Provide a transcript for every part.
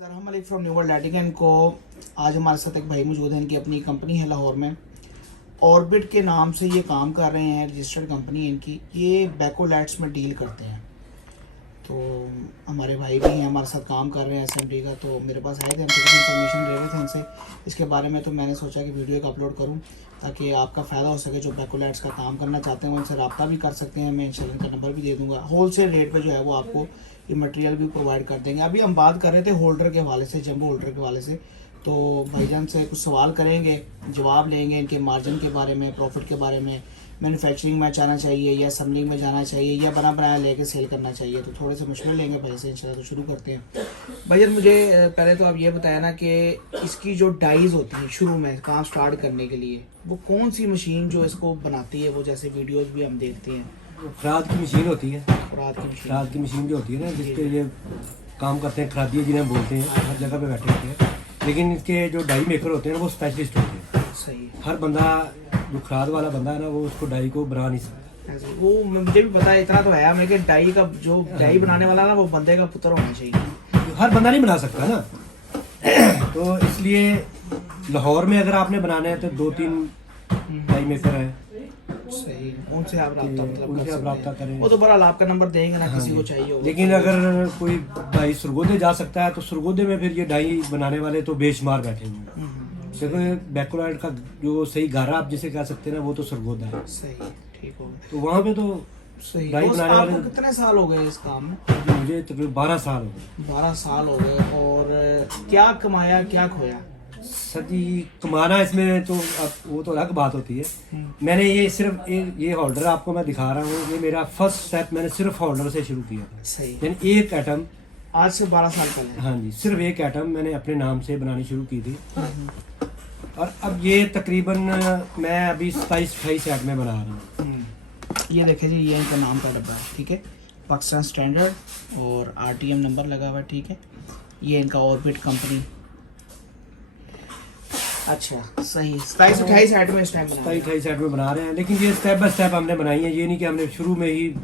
Malik from new world lighting and को। आज हमारे साथ एक भाई मौजूद हैं, इनकी अपनी कंपनी है लाहौर में, ऑर्बिट के नाम से ये काम कर रहे हैं, रजिस्टर्ड कंपनी है इनकी। ये बैको लाइट्स में डील करते हैं। तो हमारे भाई भी हैं हमारे साथ काम कर रहे हैं एसएमडी का। तो मेरे पास आए थे, हमसे कुछ इन्फॉर्मेशन ले रहे थे इनसे इसके बारे में। तो मैंने सोचा कि वीडियो एक अपलोड करूं ताकि आपका फ़ायदा हो सके। जो बैको लाइट्स का काम करना चाहते हैं वो इनसे रब्ता भी कर सकते हैं। मैं इंशाल्लाह इनका नंबर भी दे दूँगा। होलसेल रेट पर जो है वो आपको ये मटेरियल भी प्रोवाइड कर देंगे। अभी हम बात कर रहे थे होल्डर के हवाले से, जंबो होल्डर के हवाले से। तो भाईजान से कुछ सवाल करेंगे, जवाब लेंगे इनके मार्जिन के बारे में, प्रॉफिट के बारे में, मैन्युफैक्चरिंग में जाना चाहिए या असम्बलिंग में जाना चाहिए या बना बनाया लेके सेल करना चाहिए। तो थोड़े से मशवरे लेंगे भाई से इंशाल्लाह। तो शुरू करते हैं। भाईजान मुझे पहले तो आप ये बताया ना कि इसकी जो डाइज होती है शुरू में काम स्टार्ट करने के लिए, वो कौन सी मशीन जो इसको बनाती है? वो जैसे वीडियोज़ भी हम देखते हैं, खराद की मशीन होती है। खराद की मशीन जो होती है ना, जिसपे ये काम करते हैं, खरादिया जिन्हें बोलते हैं, हर जगह पे बैठे होते हैं। लेकिन इसके जो डाई मेकर होते हैं ना, वो स्पेशलिस्ट होते हैं। सही। हर बंदा जो खराद वाला बंदा है ना, वो उसको डाई को बना नहीं सकता। वो मुझे भी पता है, इतना तो है हमें कि डाई का जो डाई बनाने वाला ना वो बंदे का पुत्र होना चाहिए। हर बंदा नहीं बना सकता ना। तो इसलिए लाहौर में अगर आपने बनाना है तो 2-3 डाई मेकर है। सही, उनसे आप राब्ता उनसे आप राब्ता करें। वो तो बहरहाल आपका नंबर देंगे ना, किसी को चाहिए होगा। लेकिन अगर कोई डाई सुरगोदे जा सकता है तो सुरगोदे में फिर ये डाई बनाने वाले तो बेशुमार बैठे हुए हैं। क्योंकि बैकोलाइट का जो सही गारा आप जिसे कह सकते हैं ना, वो तो सुरगोदा है। सही, ठीक हो गया। तो वहाँ पे तो सही। डाई बनाने वाले आपको कितने साल हो गए इस काम में? मुझे तकरीबन 12 साल हो गए। 12 साल हो गए। और क्या कमाया क्या खोया? सर जी, कमाना इसमें तो अब वो तो अलग बात होती है। मैंने ये सिर्फ ये होल्डर आपको मैं दिखा रहा हूँ, ये मेरा फर्स्ट स्टेप मैंने सिर्फ होल्डर से शुरू किया था। सही। यानी एक आइटम आज से 12 साल पहले? हाँ जी, सिर्फ एक आइटम मैंने अपने नाम से बनानी शुरू की थी। और अब ये तकरीबन मैं अभी 27-28 आइटम बना रहा हूँ। ये देखे जी, ये इनका नाम का डब्बा है, ठीक है, पाकिस्तान स्टैंडर्ड और RTM नंबर लगा हुआ है, ठीक है। ये इनका ऑर्बिट कंपनी। अच्छा, सही। 27-28 आइटम इस टाइम 27-28 आइटम बना रहे हैं। लेकिन ये स्टेप बाय स्टेप हमने बनाई है, ये नहीं कि हमने शुरू में ही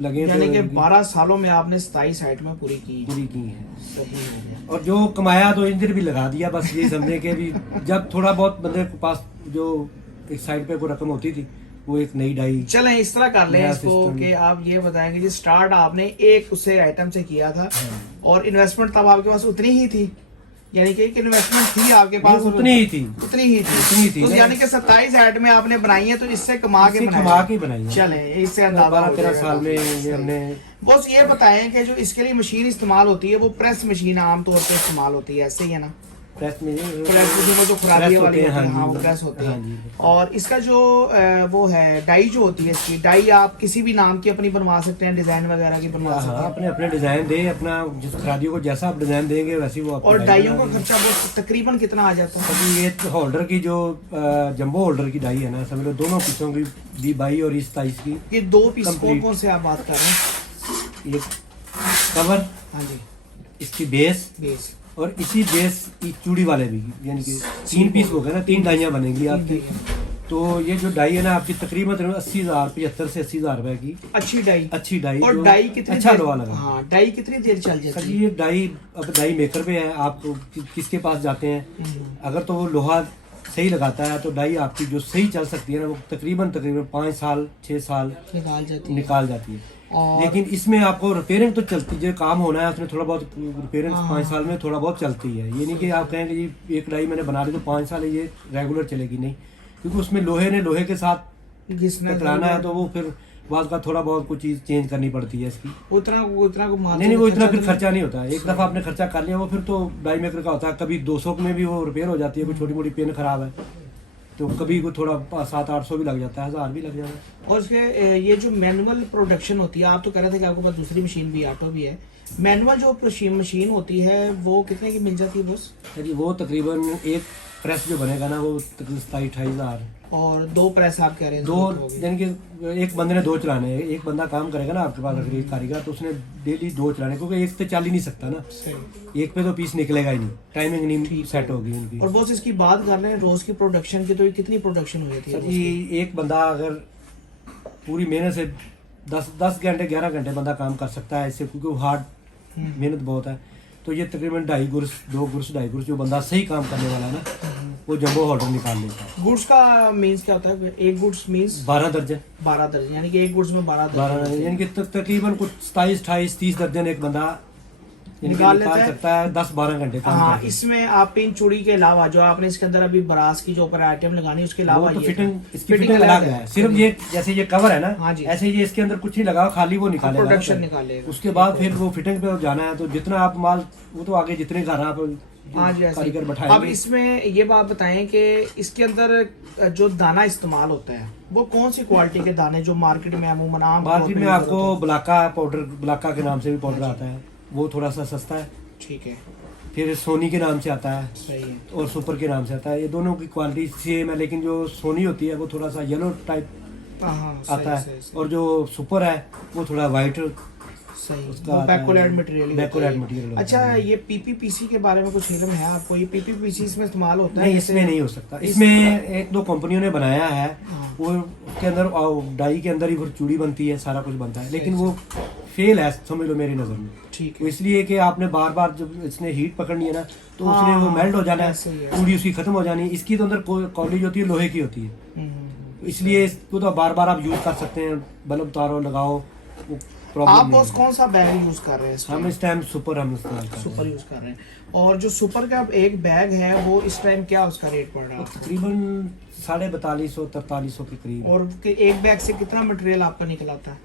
लगे। यानी कि 12 सालों में आपने 27 आइटमें पूरी की है। सही। और जो कमाया तो इंजन भी लगा दिया। बस ये समझे कि भी जब थोड़ा बहुत बंदे के पास जो एक साइड पे कोई रकम होती थी, वो एक नई डाई। चलें इस तरह कर लें इसको कि आप ये बताएंगे जी, स्टार्ट आपने एक उससे आइटम से किया था और इन्वेस्टमेंट तब आपके पास उतनी ही थी? यानी कि इन्वेस्टमेंट थी आपके पास उतनी ही थी। तो यानी कि 27 आइटमें आपने बनाई है, तो इससे कमा के बनाई है। चले इससे 12-13 साल में ये हमने। बस ये बताएं कि जो इसके लिए मशीन इस्तेमाल होती है वो प्रेस मशीन आमतौर पर इस्तेमाल होती है, ऐसे ही है ना? प्रेस में जो खराबी वाली होती है, हाँ वो प्रेस होती है। और इसका जो वो है डाई जो होती है, इसकी डाई आप किसी भी नाम की अपनी बनवा सकते हैं, डिजाइन वगैरह की बनवा सकते हैं। अपने अपने डिजाइन दे, अपना जिस खरादियों को जैसा आप डिजाइन देंगे वैसे वो। और डाइयों का खर्चा तकरीबन कितना आ जाता है? ये होल्डर की जो जंबो होल्डर की डाई है ना, समझ लो दोनों पीसों की, 22 और 27 की। ये 2 पीस कौन से आप बात कर रहे हैं? ये कवर, हाँ जी, इसकी बेस और इसी बेस की चूड़ी वाले भी, यानी कि 3 पीस हो गए ना, 3 डाइयाँ बनेंगी आपकी। तो ये जो डाई है ना आपकी तकरीबन 80,000, 75 से 80,000 रुपए की अच्छी डाई। और डाई कितनी अच्छा लोहा लगा। हाँ, डाई कितनी देर चल जाती है? ये डाई अब डाई मेकर पे है, आप किसके पास जाते हैं, अगर तो वो लोहा सही लगाता है तो डाई आपकी जो सही चल सकती है ना, वो तकरीबन 5 साल 6 साल निकाल जाती है। लेकिन इसमें आपको रिपेयरिंग तो चलती है, काम होना है उसमें थोड़ा बहुत रिपेयरिंग 5 साल में थोड़ा बहुत चलती है। ये नहीं कि आप कहें कि जी एक डाई मैंने बना ली तो 5 साल ये रेगुलर चलेगी, नहीं। क्योंकि उसमें लोहे के साथ टकराना है, तो वो फिर बाद का थोड़ा बहुत कुछ चीज चेंज करनी पड़ती है इसकी। उतना को नहीं, वो इतना फिर खर्चा नहीं होता है। एक दफा आपने खर्चा कर लिया, वो फिर तो डाई मेकर का होता है, कभी 200 में भी वो रिपेयर हो जाती है। कोई छोटी मोटी पेन खराब है तो कभी को थोड़ा 700-800 भी लग जाता है, 1000 भी लग जाता है। और उसके ये जो मैनुअल प्रोडक्शन होती है, आप तो कह रहे थे कि आपके पास दूसरी मशीन भी, ऑटो भी है। मैनुअल जो मशीन होती है वो कितने की मिल जाती है बस? वो तकरीबन एक प्रेस जो बनेगा ना, वो तकरीबन 27-28,000। और 2 प्रेस आप कह रहे हैं? 2, यानी कि एक बंदे ने 2 चलाने हैं। एक बंदा काम करेगा ना आपके पास, अगर एक कारीगर, तो उसने डेली 2 चलाने, क्योंकि एक पे चल ही नहीं सकता ना। एक पे तो पीस निकलेगा ही नहीं, टाइमिंग नहीं सेट होगी उनकी। और बस इसकी बात कर रहे हैं रोज की प्रोडक्शन की, तो ये कितनी प्रोडक्शन हो जाती है? एक बंदा अगर पूरी मेहनत से 10 घंटे 11 घंटे बंदा काम कर सकता है इससे, क्योंकि हार्ड मेहनत बहुत है। तो ये तकरीबन 2.5 गुर्स 2.5 गुर्स जो बंदा सही काम करने वाला है ना, वो जंबो ऑर्डर निकाल लेता है। गुड्स का मीन्स क्या होता है? एक गुड्स मीन्स 12 दर्जन, 12 दर्जन, यानी कि एक गुड्स में 12 12 दर्जन यानी कि तकरीबन कुछ 27 28 30 दर्जन एक बंदा निकाल लेता है। सकता है 10-12 घंटे काम हाँ, करके। इसमें आप पिन चूड़ी के अलावा जो आपने इसके अंदर अभी ब्रास की जो ऊपर आइटम लगानी है उसके वो अलावा तो ये फिटिंग, था। इसकी फिटिंग अलग है। सिर्फ ये जैसे ये कवर है ना, हाँ जी। ऐसे ये इसके अंदर कुछ नहीं लगा, खाली वो निकालेगा, प्रोडक्शन निकालेगा। उसके बाद फिर वो फिटिंग पे जाना है, तो जितना आप माल, वो तो आगे जितने घर आप हाँ जी, ऐसे ही। कारीगर अब बैठाएंगे। इसमें ये बात बताएं कि इसके अंदर जो दाना इस्तेमाल होता है वो कौन सी क्वालिटी के दाने जो मार्केट में अमूमन आम तौर मार्केट पे में यूज़ आपको होते हैं? ब्लाका पाउडर, ब्लाका के नाम से भी पाउडर आता है, वो थोड़ा सा सस्ता है। ठीक है, फिर सोनी के नाम से आता है सही है। और सुपर के नाम से आता है। ये दोनों की क्वालिटी सेम है, लेकिन जो सोनी होती है वो थोड़ा सा येलो टाइप हाँ, सही, आता सही, है, सही। और जो सुपर है वो थोड़ा वाइट सही, उसका वो आता है, बैकोलैड मटेरियल बैकोलैड मटेरियल होता अच्छा, है। ये पीपीपीसी के बारे में कुछ इल्म है आपको? ये पीपीपीसी इसमें इस्तेमाल होता है? नहीं, जैसे- इसमें नहीं हो सकता। इसमें एक दो कंपनियों ने बनाया है, हाँ। वो उसके अंदर डाई के अंदर ही वो चूड़ी बनती है, सारा कुछ बनता है, लेकिन वो फेल है समझ लो मेरी नज़र में। ठीक वो है, इसलिए कि आपने बार बार जब इसने हीट पकड़नी है ना, तो हाँ, उसने वो मेल्ट हो जाना ऐसे ही है, है। चूड़ी उसकी खत्म हो जानी है। इसकी तो अंदर कॉलेज होती है, लोहे की होती है, तो इसलिए इसको तो बार बार आप यूज कर सकते हैं, बल्ब तारो लगाओ, वो आप प्रॉब्लम बॉस नहीं है। कौन सा बैग यूज कर रहे हैं इस हम टाइम? इस टाइम सुपर हम इस्तेमाल कर रहे सुपर हैं। यूज कर रहे हैं। और जो सुपर का एक बैग है वो इस टाइम क्या उसका रेट पड़ रहा वो है? तकरीबन 4250-4300 के करीब। और एक बैग से कितना मटेरियल आपका निकलाता है?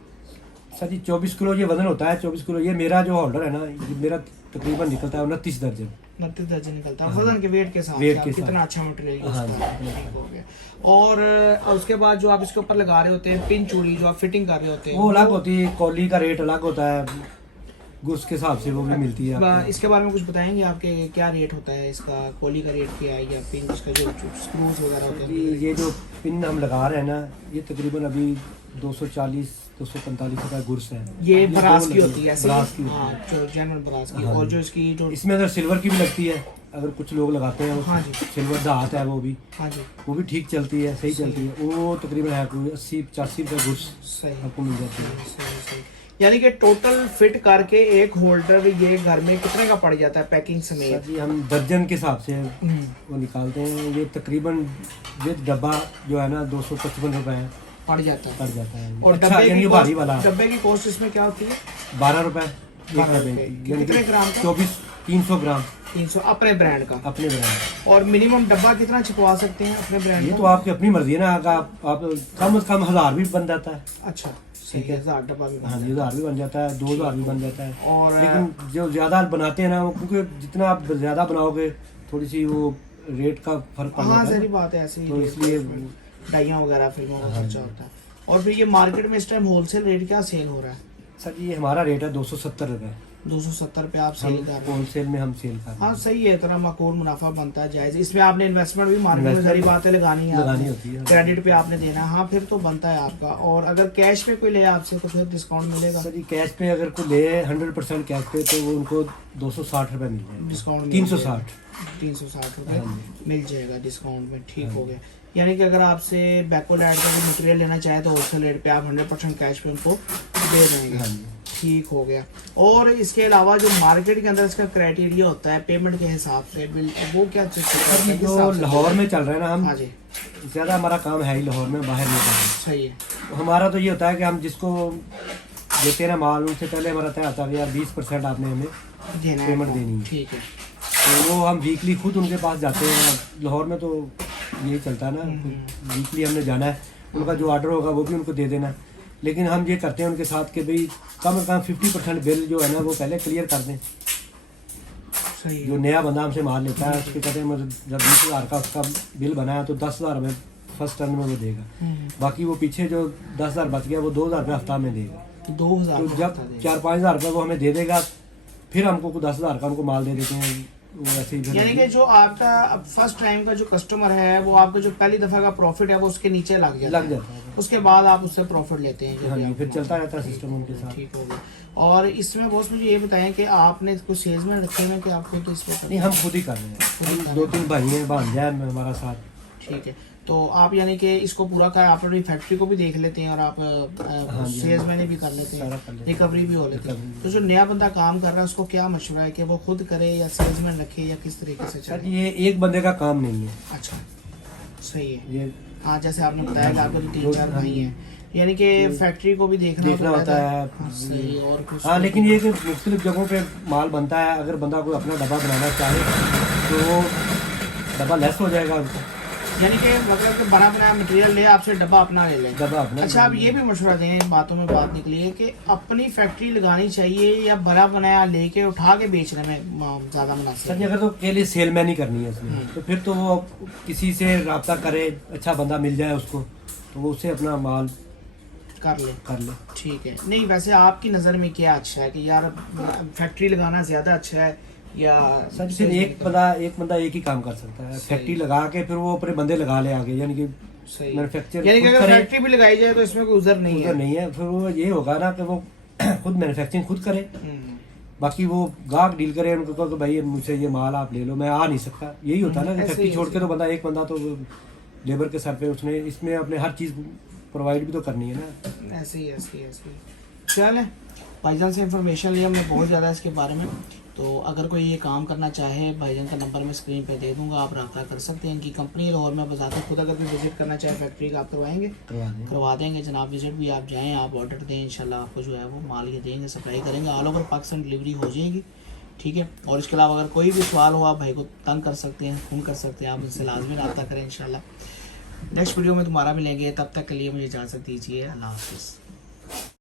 सर जी 24 किलो ये वजन होता है, 24 किलो ये मेरा जो होल्डर है ना, ये मेरा तकरीबन निकलता है 29 दर्जन। 29 दर्जन निकलता है हाँ। वजन के वेट के साथ वेट से के आप कितना साथ। अच्छा मटेरियल यूज हाँ कर जी। रहे हैं, ठीक हो गया। और उसके बाद जो आप इसके ऊपर लगा रहे होते हैं पिन चूड़ी जो आप फिटिंग कर रहे होते हैं वो अलग होती है, कॉली का रेट अलग होता है, गुस के हिसाब से वो भी मिलती है आपको। इसके बारे में कुछ बताएंगे आपके क्या रेट होता है इसका? कोली का रेट क्या है या पिन इसका जो स्क्रूज वगैरह होते हैं? ये जो पिन हम लगा रहे हैं ना, ये तकरीबन अभी 240-245 का गुर्स है। ये दो ब्रास की लगे- होती है ऐसे? ब्रास की होती हाँ, है। जो जेन्युइन ब्रास की। हाँ और जी। जो इसकी जो इसमें अगर सिल्वर की भी लगती है, अगर कुछ लोग लगाते हैं, हाँ जी। सिल्वर धात है वो भी, हाँ जी, वो भी ठीक चलती है, सही चलती है। वो तकरीबन है कोई 80-85 का गुर्स सही आपको मिल जाती है। सही सही। यानी कि टोटल फिट करके एक होल्डर ये घर में कितने का पड़ जाता है पैकिंग सर समेत? जी हम दर्जन के हिसाब से हम्म, वो निकालते हैं। ये तकरीबन विद डब्बा जो है ना 255 रुपए है, पड़ जाता है। पड़ जाता है। और अच्छा यानी कि भारी वाला डब्बे की कॉस्ट इसमें क्या होती है? 12 रुपए एक 12 डब्बे रुपए। की, यानी कितने कि ग्राम का? 300 ग्राम 300 अपने ब्रांड का। अपने ब्रांड। और मिनिमम डब्बा कितना छपवा सकते हैं अपने ब्रांड ये का? तो आपकी अपनी मर्जी है ना, अगर आप कम से कम 1000 भी बन जाता है। अच्छा, सही है। 1000 डब्बा भी बन हाँ जी, जाता 1000 भी बन जाता है, 2000 भी बन जाता है। है। और लेकिन जो ज्यादा बनाते हैं ना, वो क्योंकि जितना आप ज्यादा बनाओगे थोड़ी सी वो रेट का फर्क पड़ हाँ, जाता है सारी ना। बात है ऐसे ही। तो इसलिए डाइयाँ वगैरह फिल्मों का हाँ खर्चा होता है। और फिर ये मार्केट में इस टाइम होलसेल रेट क्या सेल हो रहा है? सर जी हमारा रेट है 270 रुपए। 270 पे आप सेल कर रहे हैं। होलसेल में हम सेल कर रहे हाँ हैं। सही है, इतना माकूल मुनाफा बनता है, जायज। इसमें आपने इन्वेस्टमेंट भी मार्केट में Investment सारी बातें लगानी है, लगानी होती है। क्रेडिट पे आपने देना है। हाँ, फिर तो बनता है आपका। और अगर कैश पे कोई ले आपसे तो फिर डिस्काउंट मिलेगा? सर जी कैश पे अगर कोई ले 100% कैश पे, तो वो उनको 260 रुपए मिल जाएगा। डिस्काउंट 360। 360 रुपये हाँ मिल जाएगा डिस्काउंट में, ठीक हाँ हो गया। यानी कि अगर आपसे बैकवर्ड का भी मटेरियल लेना चाहे तो होलसेल रेट पे आप 100% कैश पे उनको दे देंगे, हाँ जी। ठीक हो गया। और इसके अलावा जो मार्केट के अंदर इसका क्राइटेरिया होता है पेमेंट के हिसाब से, बिल वो क्या चीज़ सर जी जो लाहौर में चल रहा है ना, हाँ हम जी, ज़्यादा हमारा काम है ही लाहौर में, बाहर नहीं कर सही है। रहे। हमारा तो ये होता है कि हम जिसको देते हैं ना माल, उनसे पहले हमारा तय होता है कि यार 20% आपने हमें देना है पेमेंट आपको, देनी है। ठीक है। तो वो हम वीकली खुद उनके पास जाते हैं। लाहौर में तो यही चलता है ना, वीकली हमने जाना है, उनका जो ऑर्डर होगा वो भी उनको दे देना। लेकिन हम ये करते हैं उनके साथ कि भाई कम से कम 50% बिल जो है ना वो पहले क्लियर कर दें। सही जो है। नया बंदा हमसे माल लेता है उसके कहते हैं मतलब जब 20,000 का उसका बिल बनाया तो 10,000 में फर्स्ट टर्न में वो देगा, बाकी वो पीछे जो 10,000 बच गया वो 2,000 रुपये हफ्ता में देगा। 2000 तो जब 4-5,000 रुपये वो हमें दे देगा, फिर हमको 10,000 का हमको माल दे देते हैं। वो ऐसे ही फिर यानी कि जो आपका फर्स्ट टाइम का जो कस्टमर है वो आपका जो पहली दफा का प्रॉफिट है वो उसके नीचे लग जाता लग जाता है। है, उसके बाद आप उससे प्रॉफिट लेते हैं जो हाँ भी जी, आप- फिर चलता रहता है सिस्टम उनके साथ। ठीक हो गया। और इसमें बॉस मुझे ये बताएं कि आपने कुछ सेल्समैन रखे हुए हैं कि आपको तो इसको नहीं, हम खुद ही कर रहे हैं। हम 2-3 भाई हैं, भांजा है हमारा साथ। ठीक है। तो आप यानी कि इसको पूरा कर आप अपनी फैक्ट्री को भी देख लेते हैं और आप सेल्स मैन भी कर लेते हैं, रिकवरी भी हो लेती है। तो जो नया बंदा काम कर रहा है उसको क्या मशवरा है कि वो खुद करे या सेल्समैन रखे या किस तरीके से सर चले? ये एक बंदे का काम नहीं है। अच्छा, सही है। ये हाँ, जैसे आपने बताया कि आपके तो 3-4 भाई हैं, यानी कि फैक्ट्री को भी देखना होता है। हाँ, सही। और कुछ? हाँ, लेकिन ये कि मुख्तलिफ जगहों पे माल बनता है। अगर बंदा कोई अपना डब्बा बनाना चाहे तो वो डब्बा लेस हो जाएगा उनको, यानी कि मतलब कि बना बनाया मटेरियल ले आपसे डब्बा अपना ले लें। डब्बा अपना। अच्छा, आप ये भी मशवरा दें, बातों में बात निकली है कि अपनी फैक्ट्री लगानी चाहिए या बना बनाया लेके उठा के बेचने में ज़्यादा मुनासिब सर है? अगर तो के लिए सेलमैन ही करनी है इसमें, तो फिर तो वो किसी से रब्ता करे, अच्छा बंदा मिल जाए उसको, तो वो उससे अपना माल कर ले। ठीक है। नहीं, वैसे आपकी नज़र में क्या अच्छा है कि यार फैक्ट्री लगाना ज़्यादा अच्छा है या सर सिर्फ एक बंदा एक ही काम कर सकता है। फैक्ट्री लगा के फिर वो अपने बंदे लगा ले आगे, यानी कि मैन्युफैक्चर यानी कि अगर फैक्ट्री भी लगाई जाए तो इसमें कोई उज़र नहीं है। फिर वो ये होगा ना कि वो खुद मैन्युफैक्चरिंग खुद करे, बाकी वो गाहक डील करे, उनको कहो कि भाई मुझसे ये माल आप ले लो, मैं आ नहीं सकता। यही होता है ना कि फैक्ट्री छोड़ के तो एक बंदा तो लेबर के सर पे उसने इसमें अपने हर चीज़ प्रोवाइड भी तो करनी है ना। ऐसे ही। चलें, भाईजान से इंफॉर्मेशन ली हमने बहुत ज़्यादा इसके बारे में। तो अगर कोई ये काम करना चाहे, भाईजान का नंबर मैं स्क्रीन पे दे दूंगा, आप रब्ता कर सकते हैं। इनकी कंपनी लाहौर में बजाते खुद अगर कोई विजिट करना चाहे फैक्ट्री का आप करवाएंगे? करवा देंगे जनाब। विजिट भी आप जाएँ, आप ऑर्डर दें, इंशाल्लाह आपको जो है वो माल ये देंगे, सप्लाई करेंगे, ऑल ओवर पाकिस्तान डिलीवरी हो जाएगी। ठीक है। और इसके अलावा अगर कोई भी सवाल हो आप भाई को तंग कर सकते हैं, फ़ोन कर सकते हैं, आप उनसे लाजमी रब्ता करें। इंशाल्लाह नेक्स्ट वीडियो में दोबारा मिलेंगे, तब तक के लिए मुझे इजाज़त दीजिए। अल्लाह हाफ़िज़।